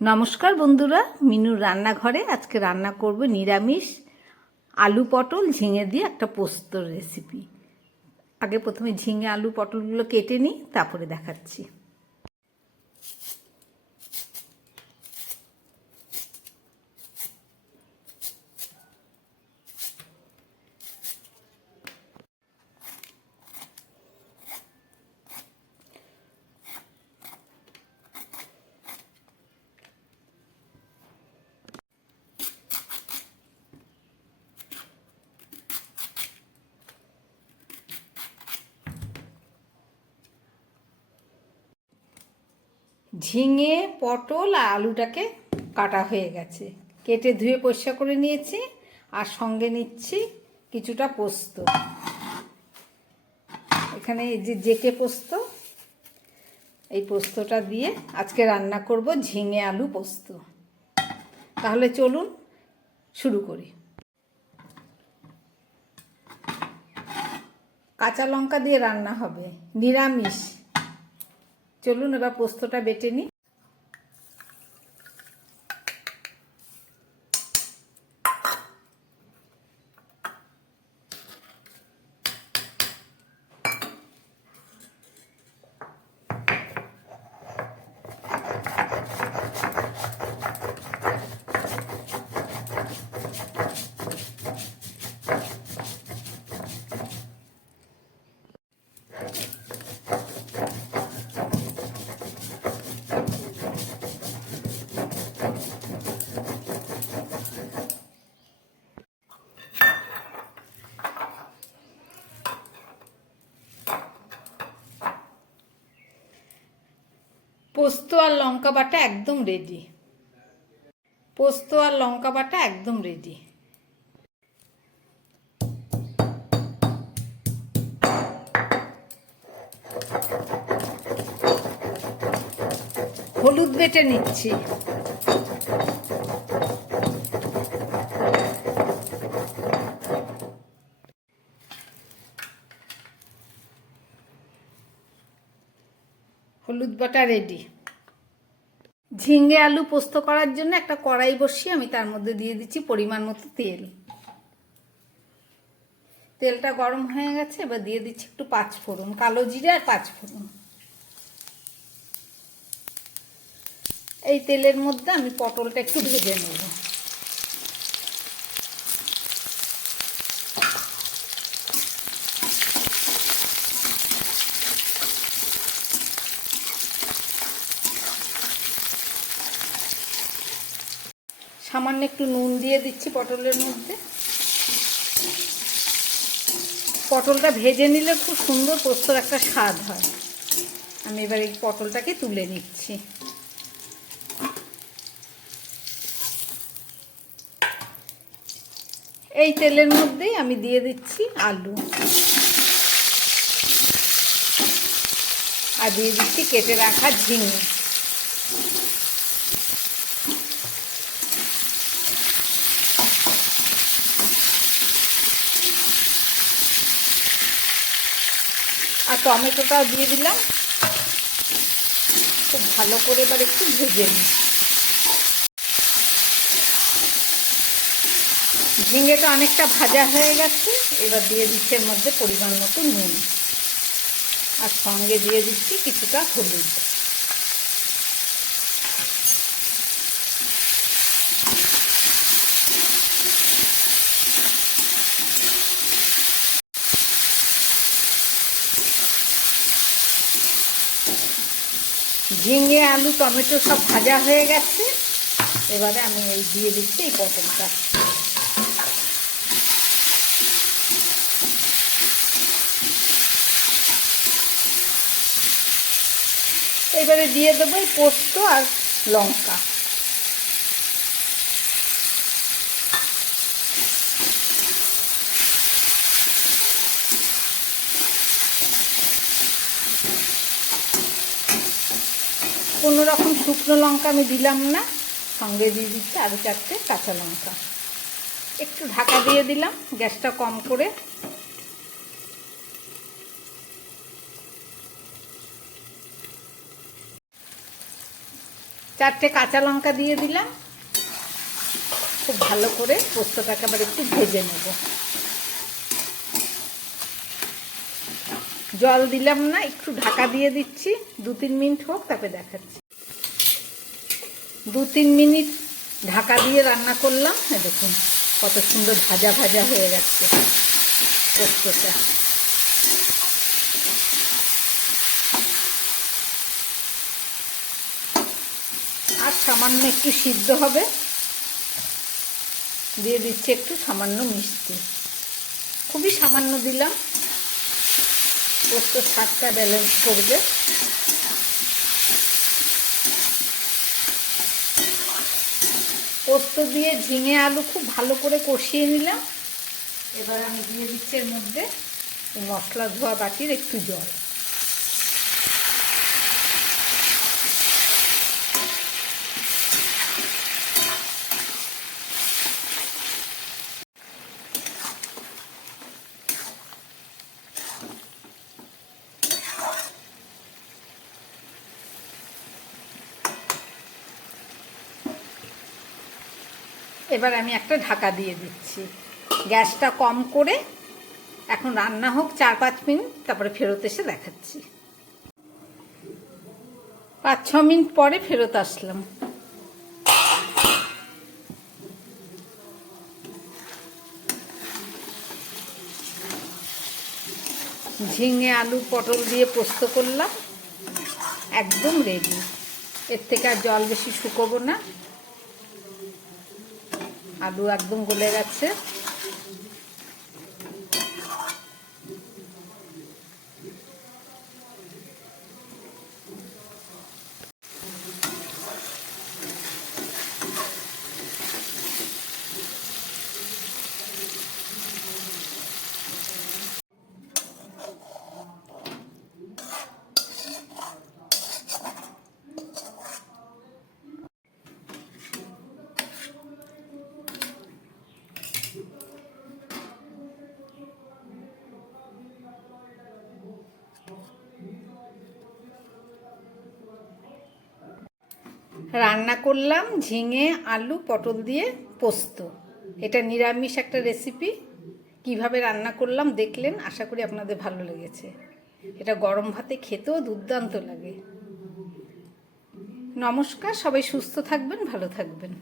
নমস্কার বন্ধুরা, মিনুর রান্নাঘরে আজকে রান্না করব নিরামিষ আলু পটল ঝিঙে দিয়ে একটা পোস্তর রেসিপি। আগে প্রথমে ঝিঙে আলু পটলগুলো কেটে নিই, তারপরে দেখাচ্ছি। ঝিঙে পটল আর আলুটাকে কাটা হয়ে গেছে, কেটে ধুয়ে পরিষ্কার করে নিয়েছি। আর সঙ্গে নিচ্ছি কিছুটা পোস্ত। এখানে এই যে জেকে পোস্ত, এই পোস্তটা দিয়ে আজকে রান্না করব ঝিঙে আলু পোস্ত। তাহলে চলুন শুরু করি। কাঁচা লঙ্কা দিয়ে রান্না হবে, নিরামিষ। চলুন এবার পোস্তটা বেটে নিই। পোস্ত আর লঙ্কা বাটা একদম রেডি। পোস্ত আর লঙ্কা বাটা একদম রেডি। হলুদ বেটে নিচ্ছি। হলুদ বাটা রেডি। ঝিঙে আলু পোস্ত করার জন্য একটা কড়াই বসিয়ে আমি তার মধ্যে দিয়ে দিচ্ছি পরিমাণ মতো তেল। তেলটা গরম হয়ে গেছে, এবার দিয়ে দিচ্ছি একটু পাঁচফোড়ন, কালো জিরে আর পাঁচফোড়ন। এই তেলের মধ্যে আমি পটলটা একটু ভেজে নেব। সামান্য একটু নুন দিয়ে দিচ্ছি পটলের মধ্যে। পটলটা ভেজে নিলে খুব সুন্দর পোস্তর একটা স্বাদ হয়। আমি এবার এই পটলটাকে তুলে নিচ্ছি। এই তেলের মধ্যেই আমি দিয়ে দিচ্ছি আলু, আর দিয়ে দিচ্ছি কেটে রাখা ঝিঙে। আর টমেটোটাও দিয়ে দিলাম। খুব ভালো করে এবার একটু ভেজে নিই। ঝিঙেটা অনেকটা ভাজা হয়ে গেছে, এবার দিয়ে দিচ্ছি এর মধ্যে পরিমাণ মতো নুন, আর সঙ্গে দিয়ে দিচ্ছি কিছুটা হলুদ। ঝিঙে আলু টমেটো সব ভাজা হয়ে গেছে, এবারে আমি এই দিয়ে দিচ্ছি এই পটলটা। এবারে দিয়ে দেবো এই পোস্ত আর লঙ্কা। কোনো রকম শুকনো লঙ্কা আমি দিলাম না, সঙ্গে দিয়ে দিচ্ছি আরও 4টে কাঁচা লঙ্কা। একটু ঢাকা দিয়ে দিলাম, গ্যাসটা কম করে। 4টে কাঁচা লঙ্কা দিয়ে দিলাম। খুব ভালো করে পোস্তটাকে আবার একটু ভেজে নেব। জল দিলাম না, একটু ঢাকা দিয়ে দিচ্ছি, 2-3 মিনিট হোক, তারপরে দেখাচ্ছি। 2-3 মিনিট ঢাকা দিয়ে রান্না করলাম। দেখুন কত সুন্দর ভাজা ভাজা হয়ে গেছে পোস্তটা। আর সামান্য একটু সিদ্ধ হবে, দিয়ে দিচ্ছি একটু সামান্য মিষ্টি, খুবই সামান্য দিলাম, পোস্তর স্বাদটা ব্যালেন্স করবে। পোস্ত দিয়ে ঝিঙে আলু খুব ভালো করে কষিয়ে নিলাম। এবার আমি দিয়ে দিচ্ছি এর মধ্যে মশলা ধোয়া বাটির একটু জল। এবার আমি একটা ঢাকা দিয়ে দিচ্ছি, গ্যাসটা কম করে। এখন রান্না হোক 4-5 মিনিট, তারপরে ফেরত এসে দেখাচ্ছি। 5-6 মিনিট পরে ফেরত আসলাম। ঝিঙে আলু পটল দিয়ে পোস্ত করলাম, একদম রেডি। এর থেকে আর জল বেশি শুকোবো না, আলু একদম গলে গেছে। রান্না করলাম ঝিঙে আলু পটল দিয়ে পোস্ত। এটা নিরামিষ একটা রেসিপি। কিভাবে রান্না করলাম দেখলেন, আশা করি আপনাদের ভালো লেগেছে। এটা গরম ভাতে খেতেও দুর্দান্ত লাগে। নমস্কার, সবাই সুস্থ থাকবেন, ভালো থাকবেন।